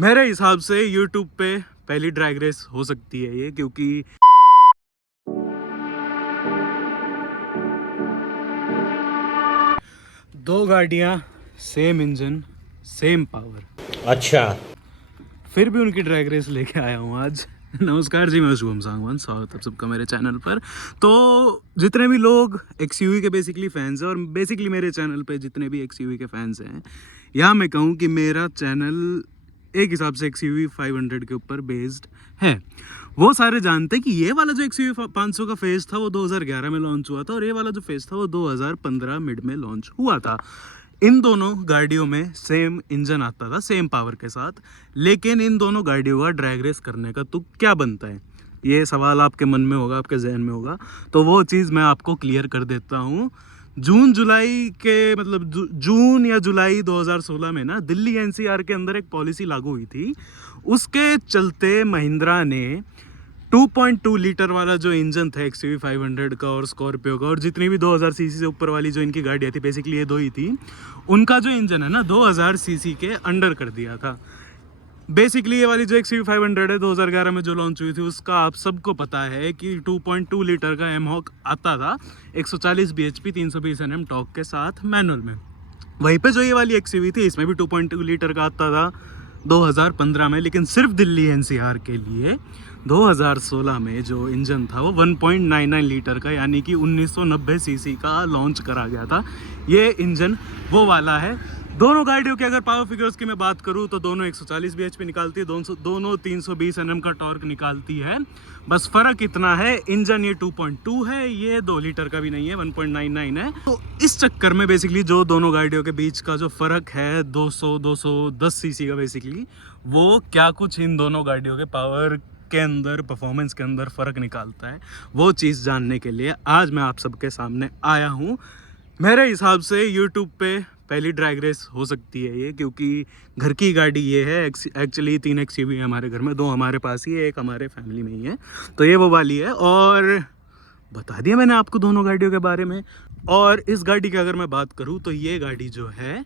मेरे हिसाब से यूट्यूब पे पहली ड्रैग रेस हो सकती है ये, क्योंकि दो गाड़ियां, सेम इंजन, सेम पावर। अच्छा, फिर भी उनकी ड्रैग रेस लेके आया हूँ आज। नमस्कार जी, मैं शुभम सांगवान, स्वागत है सबका मेरे चैनल पर। तो जितने भी लोग एक्सयूवी के बेसिकली फैंस हैं, और बेसिकली मेरे चैनल पे जितने भी एक्सयूवी के फैंस हैं, या मैं कहूँ कि मेरा चैनल एक हिसाब से एक्सयूवी 500 के ऊपर बेस्ड है, वो सारे जानते हैं कि ये वाला जो एक्सयूवी 500 का फेज था वो 2011 में लॉन्च हुआ था, और ये वाला जो फेज था वो 2015 मिड में लॉन्च हुआ था। इन दोनों गाड़ियों में सेम इंजन आता था, सेम पावर के साथ, लेकिन इन दोनों गाड़ियों का ड्रैग रेस करने का तो क्या बनता है, ये सवाल आपके मन में होगा, आपके जहन में होगा। तो वो चीज़ मैं आपको क्लियर कर देता हूँ। जून जुलाई के मतलब जून या जुलाई 2016 में ना दिल्ली एनसीआर के अंदर एक पॉलिसी लागू हुई थी। उसके चलते महिंद्रा ने 2.2 लीटर वाला जो इंजन था एक्सयूवी 500 का और स्कॉर्पियो का, और जितनी भी 2000 सीसी से ऊपर वाली जो इनकी गाड़ियाँ थी, बेसिकली ये दो ही थी, उनका जो इंजन है ना 2000 सीसी के अंडर कर दिया था। बेसिकली ये वाली जो एक्सयूवी 500 है 2011 में जो लॉन्च हुई थी, उसका आप सबको पता है कि 2.2 लीटर का एमहॉक आता था, 140 bhp 320 Nm टॉर्क के साथ मैनुअल में। वहीं पे जो ये वाली एक्सयूवी थी, इसमें भी 2.2 लीटर का आता था 2015 में, लेकिन सिर्फ दिल्ली एनसीआर के लिए 2016 में जो इंजन था वो 1.99 लीटर का, यानी कि 1990 सीसी का लॉन्च करा गया था। ये इंजन वो वाला है। दोनों गाड़ियों के अगर पावर फिगर्स की मैं बात करूं तो दोनों 140 bhp निकालती है, दोनों 320 Nm का टॉर्क निकालती है। बस फ़र्क इतना है, इंजन ये 2.2 है, ये 2 लीटर का भी नहीं है, 1.99 है। तो इस चक्कर में बेसिकली जो दोनों गाड़ियों के बीच का जो फ़र्क है 210 सीसी का, बेसिकली वो क्या कुछ इन दोनों गाड़ियों के पावर के अंदर, परफॉर्मेंस के अंदर फ़र्क निकालता है, वो चीज़ जानने के लिए आज मैं आप सबके सामने आया हूँ। मेरे हिसाब से यूट्यूब पे पहली ड्रैग रेस हो सकती है ये, क्योंकि घर की गाड़ी ये है। एक्चुअली 3 एक्सयूवी है हमारे घर में, 2 हमारे पास ही है, एक हमारे फैमिली में ही है, तो ये वो वाली है। और बता दिया मैंने आपको दोनों गाड़ियों के बारे में। और इस गाड़ी की अगर मैं बात करूँ तो ये गाड़ी जो है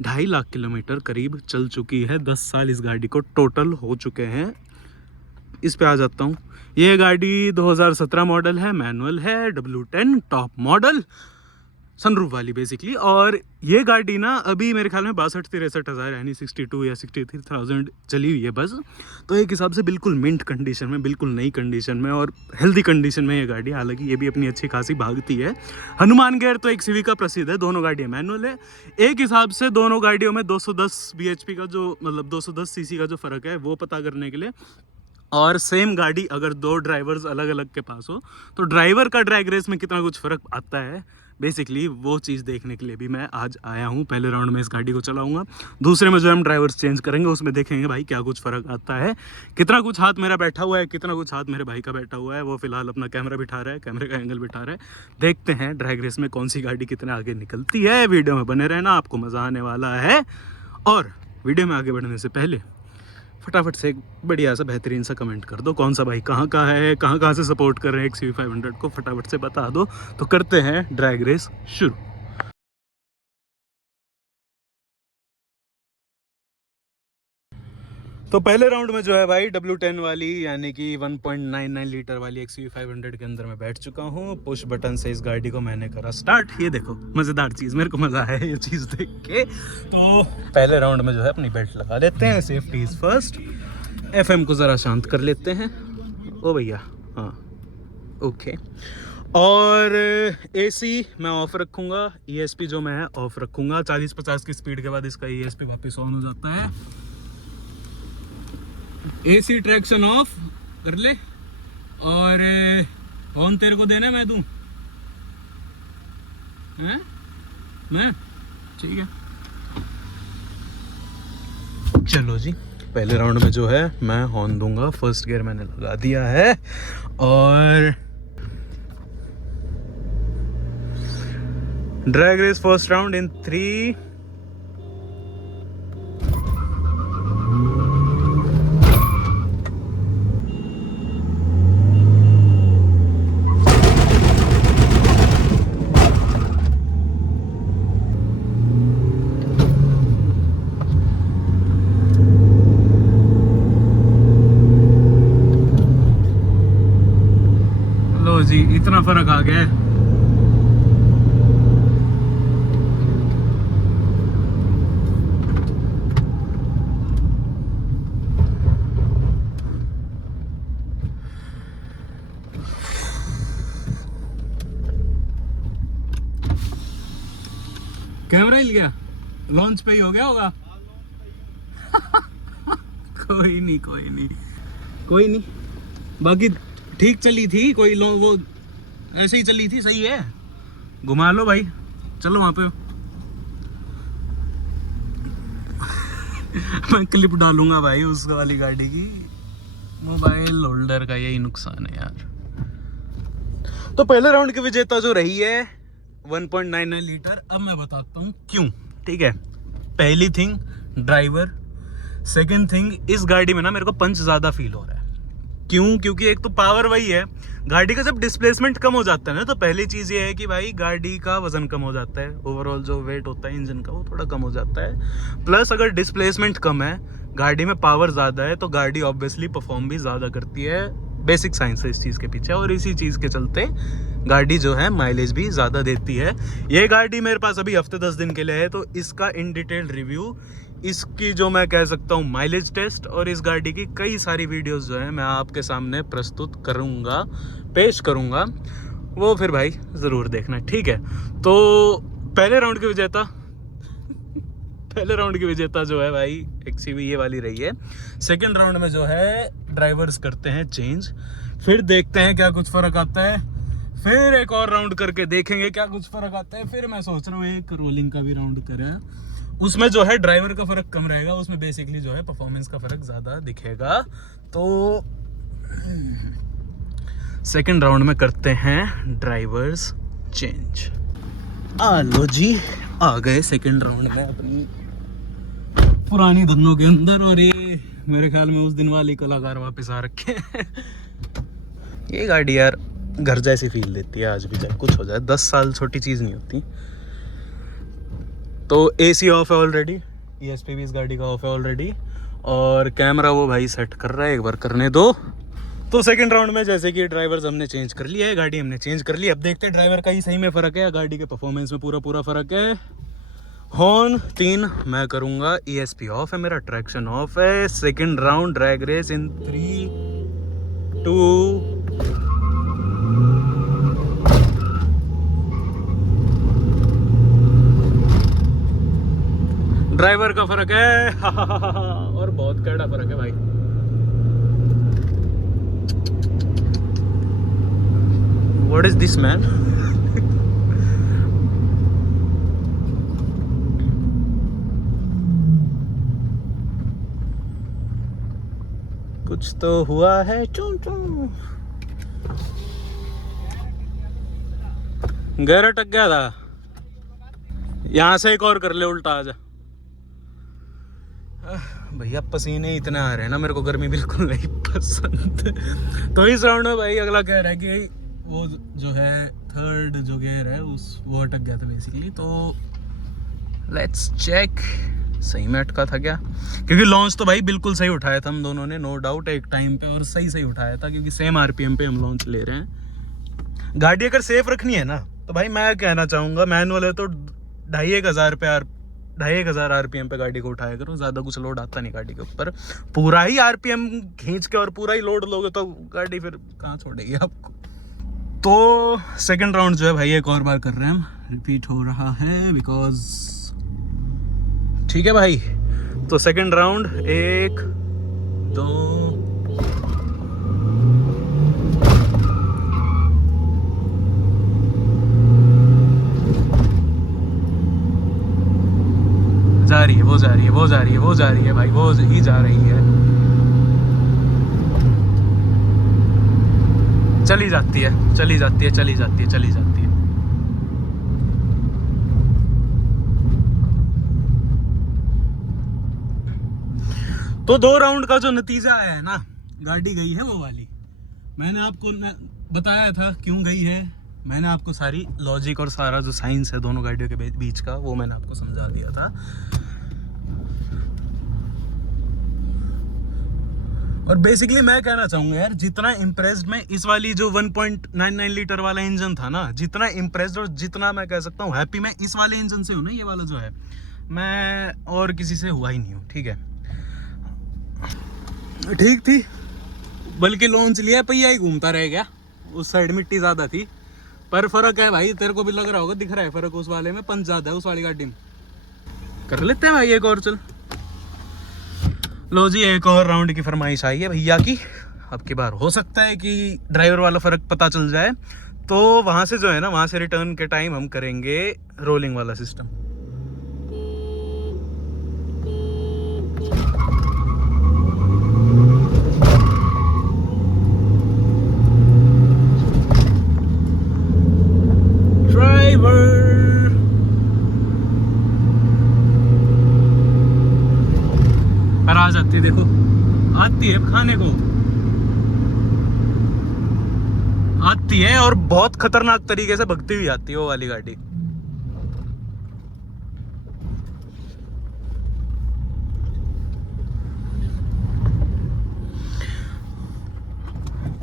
2.5 लाख किलोमीटर करीब चल चुकी है। 10 साल इस गाड़ी को टोटल हो चुके हैं। इस पे आ जाता हूँ। ये गाड़ी 2017 मॉडल है, मैनुअल है, W10 टॉप मॉडल, सनरूफ वाली बेसिकली। और ये गाड़ी ना अभी मेरे ख्याल में 62-63 हज़ार, यानी 62 या 63,000 चली हुई है बस। तो एक हिसाब से बिल्कुल मिंट कंडीशन में, बिल्कुल नई कंडीशन में और हेल्दी कंडीशन में ये गाड़ी। हालांकि ये भी अपनी अच्छी खासी भागती है। हनुमान गेयर तो एक्सयूवी का प्रसिद्ध है, दोनों गाड़ियाँ मैनुअल है। एक हिसाब से दोनों गाड़ियों में 210 bhp का जो, मतलब 210 सीसी का जो फ़र्क है, वो पता करने के लिए, और सेम गाड़ी अगर दो ड्राइवर्स अलग अलग के पास हो तो ड्राइवर का ड्रैग रेस में कितना कुछ फ़र्क आता है, बेसिकली वो चीज़ देखने के लिए भी मैं आज आया हूँ। पहले राउंड में इस गाड़ी को चलाऊंगा, दूसरे में जो हम ड्राइवर्स चेंज करेंगे उसमें देखेंगे भाई क्या कुछ फ़र्क आता है, कितना कुछ हाथ मेरा बैठा हुआ है, कितना कुछ हाथ मेरे भाई का बैठा हुआ है। वो फिलहाल अपना कैमरा बिठा रहा है, कैमरे का एंगल बिठा रहा है। देखते हैं ड्रैग रेस में कौन सी गाड़ी कितने आगे निकलती है। वीडियो में बने रहना, आपको मज़ा आने वाला है। और वीडियो में आगे बढ़ने से पहले फटाफट से एक बढ़िया सा बेहतरीन सा कमेंट कर दो, कौन सा भाई कहाँ का है, कहाँ से सपोर्ट कर रहे हैं एक्सयूवी 500 को, फटाफट से बता दो। तो करते हैं ड्रैग रेस शुरू। तो पहले राउंड में जो है भाई W10 वाली, यानी कि 1.99 लीटर वाली एक्सयूवी 500 के अंदर मैं बैठ चुका हूँ। पुश बटन से इस गाड़ी को मैंने करा स्टार्ट। ये देखो मज़ेदार चीज़, मेरे को मज़ा आया ये चीज़ देख के। तो पहले राउंड में जो है अपनी बेल्ट लगा लेते हैं, सेफ्टी इज़ फर्स्ट। FM को ज़रा शांत कर लेते हैं। ओ भैया, हाँ ओके। और AC मैं ऑफ़ रखूँगा, ESP जो मैं ऑफ़ रखूँगा। 40-50 की स्पीड के बाद इसका ESP वापस ऑन हो जाता है। AC ट्रैक्शन ऑफ कर ले, और हॉर्न तेरे को देना है, मैं दूं? हैं? मैं? ठीक है, चलो जी। पहले राउंड में जो है मैं हॉर्न दूंगा। फर्स्ट गियर मैंने लगा दिया है, और drag race first round in 3, 2 जी इतना फर्क आ गया है। कैमरा हिल गया, लॉन्च पे ही हो गया होगा। कोई नहीं कोई नहीं कोई नहीं, बाकी ठीक चली थी, कोई वो ऐसे ही चली थी, सही है। घुमा लो भाई, चलो वहां पे। मैं क्लिप डालूंगा भाई उस वाली गाड़ी की। मोबाइल होल्डर का यही नुकसान है यार। तो पहले राउंड की विजेता जो रही है 1.99 लीटर। अब मैं बताता हूँ क्यों, ठीक है। पहली थिंग ड्राइवर, सेकंड थिंग इस गाड़ी में ना मेरे को पंच ज़्यादा फील हो रहा है। क्यों? क्योंकि एक तो पावर वही है, गाड़ी का जब डिस्प्लेसमेंट कम हो जाता है ना, तो पहली चीज़ ये है कि भाई गाड़ी का वजन कम हो जाता है, ओवरऑल जो वेट होता है इंजन का वो थोड़ा कम हो जाता है। प्लस अगर डिस्प्लेसमेंट कम है, गाड़ी में पावर ज़्यादा है, तो गाड़ी ऑब्वियसली परफॉर्म भी ज़्यादा करती है। बेसिक साइंस है इस चीज़ के पीछे, और इसी चीज़ के चलते गाड़ी जो है माइलेज भी ज़्यादा देती है। ये गाड़ी मेरे पास अभी हफ्ते 10 दिन के लिए है, तो इसका इन डिटेल रिव्यू, इसकी जो मैं कह सकता हूँ माइलेज टेस्ट, और इस गाड़ी की कई सारी वीडियोस जो है मैं आपके सामने प्रस्तुत करूँगा, पेश करूँगा। वो फिर भाई ज़रूर देखना, ठीक है। तो पहले राउंड की विजेता पहले राउंड की विजेता जो है भाई XUV ये वाली रही है। सेकंड राउंड में जो है ड्राइवर्स करते हैं चेंज, फिर देखते हैं क्या कुछ फ़र्क आता है। फिर एक और राउंड करके देखेंगे क्या कुछ फ़र्क आता है। फिर मैं सोच रहा हूँ एक रोलिंग का भी राउंड करें, उसमें जो है ड्राइवर का फ़र्क कम रहेगा, उसमें बेसिकली जो है परफॉर्मेंस का फ़र्क ज़्यादा दिखेगा। तो सेकंड राउंड में करते हैं ड्राइवर्स चेंज। लो जी, आ गए सेकंड राउंड में अपनी पुरानी धुनों के अंदर, और ये मेरे ख्याल में उस दिन वाली कलाकार वापस आ रखे हैं। ये गाड़ी यार घर जैसी फील देती है आज भी, चाहे कुछ हो जाए। 10 साल छोटी चीज़ नहीं होती। तो AC ऑफ है ऑलरेडी, ESP भी इस गाड़ी का ऑफ है ऑलरेडी, और कैमरा वो भाई सेट कर रहा है, एक बार करने दो। तो सेकंड राउंड में जैसे कि ड्राइवर्स हमने चेंज कर लिया है, गाड़ी हमने चेंज कर ली। अब देखते हैं ड्राइवर का ही सही में फ़र्क है या गाड़ी के परफॉर्मेंस में पूरा फ़र्क है। हॉर्न 3 मैं करूँगा, ESP ऑफ है मेरा, ट्रैक्शन ऑफ है। Second round drag race in 3, 2 driver का फ़र्क है और बहुत कड़ा फ़र्क है भाई। What is this man? कुछ तो हुआ है, चूं चूं। गैर अटक गया था, यहाँ से एक और कर ले उल्टा आजा। भैया पसीने इतने आ रहे हैं ना, मेरे को गर्मी बिल्कुल नहीं पसंद। तो इस राउंड में भाई अगला कह रहा है कि वो जो है थर्ड जो गियर है वो अटक गया था बेसिकली। तो लेट्स चेक सही में अटका था क्या, क्योंकि लॉन्च तो भाई बिल्कुल सही उठाया था हम दोनों ने, नो डाउट, एक टाइम पे, और सही उठाया था, क्योंकि सेम RPM पे हम लॉन्च ले रहे हैं। गाड़ी अगर सेफ रखनी है ना, तो भाई मैं कहना चाहूँगा मैनुअल है तो 2,500 RPM पे गाड़ी को उठाया करो, ज़्यादा कुछ लोड आता नहीं गाड़ी के ऊपर। पूरा ही RPM खींच के और पूरा ही लोड लोगे तो गाड़ी फिर कहाँ छोड़ेगी आपको। तो सेकंड राउंड जो है भाई एक और बार कर रहे हैं हम, रिपीट हो रहा है बिकॉज, ठीक है भाई। तो सेकंड राउंड 1 2 जा रही है, वो जा रही है, वो जा रही है, वो जा रही है भाई, वो ही जा रही है, चली जाती है, चली जाती है, चली जाती है, चली जाती है। तो 2 राउंड का जो नतीजा आया है ना, गाड़ी गई है वो वाली। मैंने आपको बताया था क्यों गई है, मैंने आपको सारी लॉजिक और सारा जो साइंस है दोनों गाड़ियों के बीच का, वो मैंने आपको समझा दिया था। और बेसिकली मैं कहना चाहूँगा यार, जितना इम्प्रेस्ड मैं इस वाली जो 1.99 लीटर वाला इंजन था ना, जितना इम्प्रेस्ड और जितना मैं कह सकता हूँ हैप्पी मैं इस वाले इंजन से हूँ ना, ये वाला जो है, मैं और किसी से हुआ ही नहीं हूँ। ठीक है, ठीक थी, बल्कि लॉन्च लिया पहिया ही घूमता रह गया, उस साइड मिट्टी ज़्यादा थी। पर फर्क है भाई, तेरे को भी लग रहा होगा, दिख रहा है फर्क उस वाले में, पंच ज़्यादा है उस वाली गाड़ी में। कर लेते हैं भाई एक और, चल लो जी, एक और राउंड की फरमाइश आई है भैया की। अब की बार हो सकता है कि ड्राइवर वाला फ़र्क पता चल जाए, तो वहाँ से जो है ना, वहाँ से रिटर्न के टाइम हम करेंगे रोलिंग वाला सिस्टम। पर आ जाती है, देखो आती है खाने को, आती है और बहुत खतरनाक तरीके से भगती हुई आती है वो वाली गाड़ी।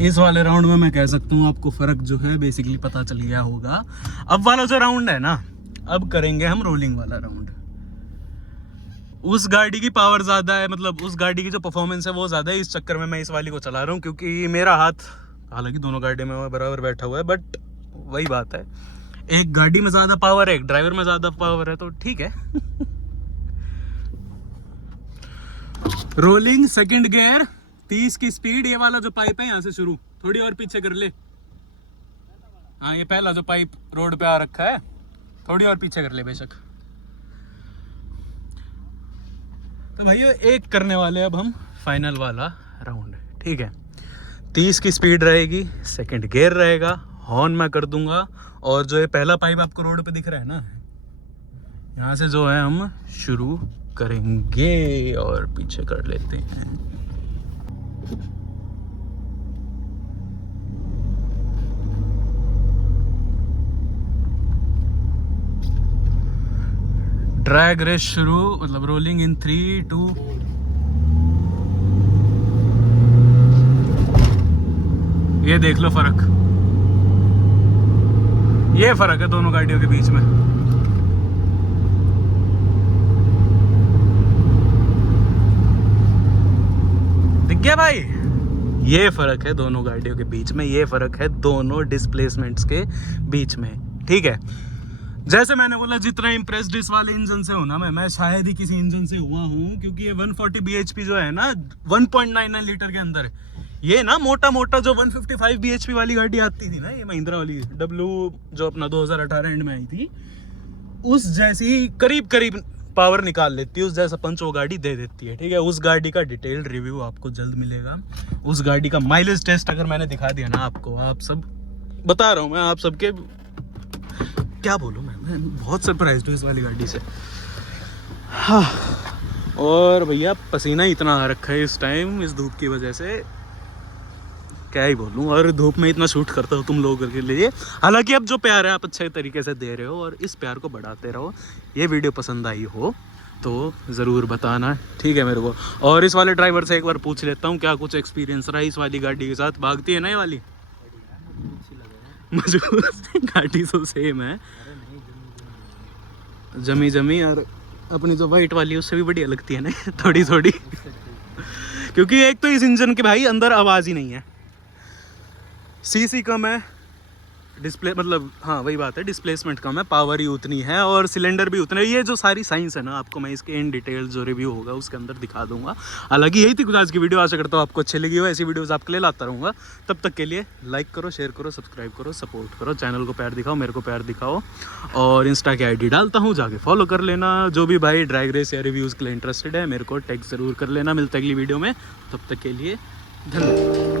इस वाले राउंड में मैं कह सकता हूँ आपको फर्क जो है बेसिकली पता चल गया होगा। अब वाला जो राउंड है ना, अब करेंगे हम रोलिंग वाला राउंड। उस गाड़ी की पावर ज़्यादा है, मतलब उस गाड़ी की जो परफॉर्मेंस है वो ज़्यादा है, इस चक्कर में मैं इस वाली को चला रहा हूँ, क्योंकि मेरा हाथ हालांकि दोनों गाड़ी में बराबर बैठा हुआ है, बट वही बात है, एक गाड़ी में ज़्यादा पावर है, एक ड्राइवर में ज़्यादा पावर है, तो ठीक है। रोलिंग सेकंड गियर, 30 की स्पीड। ये वाला जो पाइप है यहाँ से शुरू, थोड़ी और पीछे कर ले। हाँ, ये पहला जो पाइप रोड पे आ रखा है, थोड़ी और पीछे कर ले बेशक। तो भाई एक करने वाले अब हम फाइनल वाला राउंड। ठीक है, 30 की स्पीड रहेगी, सेकंड गियर रहेगा, हॉर्न मैं कर दूंगा, और जो ये पहला पाइप आपको रोड पे दिख रहा है ना, यहाँ से जो है हम शुरू करेंगे और पीछे कर लेते हैं। ड्रैग रेस शुरू, मतलब रोलिंग इन 3, 2। ये देख लो फर्क, ये फर्क है दोनों गाड़ियों के बीच में। दिख गया भाई, ये फर्क है दोनों गाड़ियों के बीच में, ये फर्क है दोनों डिस्प्लेसमेंट्स के बीच में। ठीक है, जैसे मैंने बोला, जितना इम्प्रेस्ड इस वाले इंजन से हूं ना मैं शायद ही किसी इंजन से हुआ हूं, क्योंकि ये 140 bhp जो है ना 1.99 लीटर के अंदर, ये ना मोटा मोटा जो 155 bhp वाली गाड़ी आती थी ना, ये महिंद्रा वाली W जो अपना 2018 एंड में आई थी, उस जैसी करीब करीब पावर निकाल लेती है, उस जैसा पंच वो गाड़ी दे देती है। ठीक है, उस गाड़ी का डिटेल्ड रिव्यू आपको जल्द मिलेगा। उस गाड़ी का माइलेज टेस्ट अगर मैंने दिखा दिया ना आपको, आप सब बता रहा हूँ मैं, आप सबके क्या बोलूँ मैं बहुत सरप्राइज्ड हूँ इस वाली गाड़ी से। हाँ, और भैया पसीना इतना आ रखा है इस टाइम, इस धूप की वजह से क्या ही बोलूँ, और धूप में इतना शूट करता हूँ तुम लोगों के लिए। हालांकि अब जो प्यार है आप अच्छे तरीके से दे रहे हो, और इस प्यार को बढ़ाते रहो। ये वीडियो पसंद आई हो तो ज़रूर बताना, ठीक है मेरे को। और इस वाले ड्राइवर से एक बार पूछ लेता हूँ, क्या कुछ एक्सपीरियंस रहा इस वाली गाड़ी के साथ? भागती है ना ये वाली, मजबूत गाड़ी तो सेम है, जमी जमी, और अपनी जो वाइट वाली है उससे भी बढ़िया लगती है ना थोड़ी थोड़ी। क्योंकि एक तो इस इंजन के भाई अंदर आवाज़ ही नहीं है, सीसी कम है, डिस्प्ले मतलब हाँ वही बात है, डिस्प्लेसमेंट कम है, पावर ही उतनी है, और सिलेंडर भी उतने। ये जो सारी साइंस है ना, आपको मैं इसके इन डिटेल जो रिव्यू होगा उसके अंदर दिखा दूंगा। हालांकि यही थी कुछ आज की वीडियो, आशा करता हूँ आपको अच्छी लगी हो। ऐसी वीडियोस आपके लिए लाता रहूँगा। तब तक के लिए लाइक करो, शेयर करो, सब्सक्राइब करो, सपोर्ट करो, चैनल को प्यार दिखाओ, मेरे को प्यार दिखाओ, और इंस्टा की ID डालता हूँ, जाके फॉलो कर लेना। जो भी भाई ड्रैग रेस या रिव्यूज़ के लिए इंटरेस्टेड है, मेरे को टैग ज़रूर कर लेना। मिलता है अगली वीडियो में, तब तक के लिए धन्यवाद।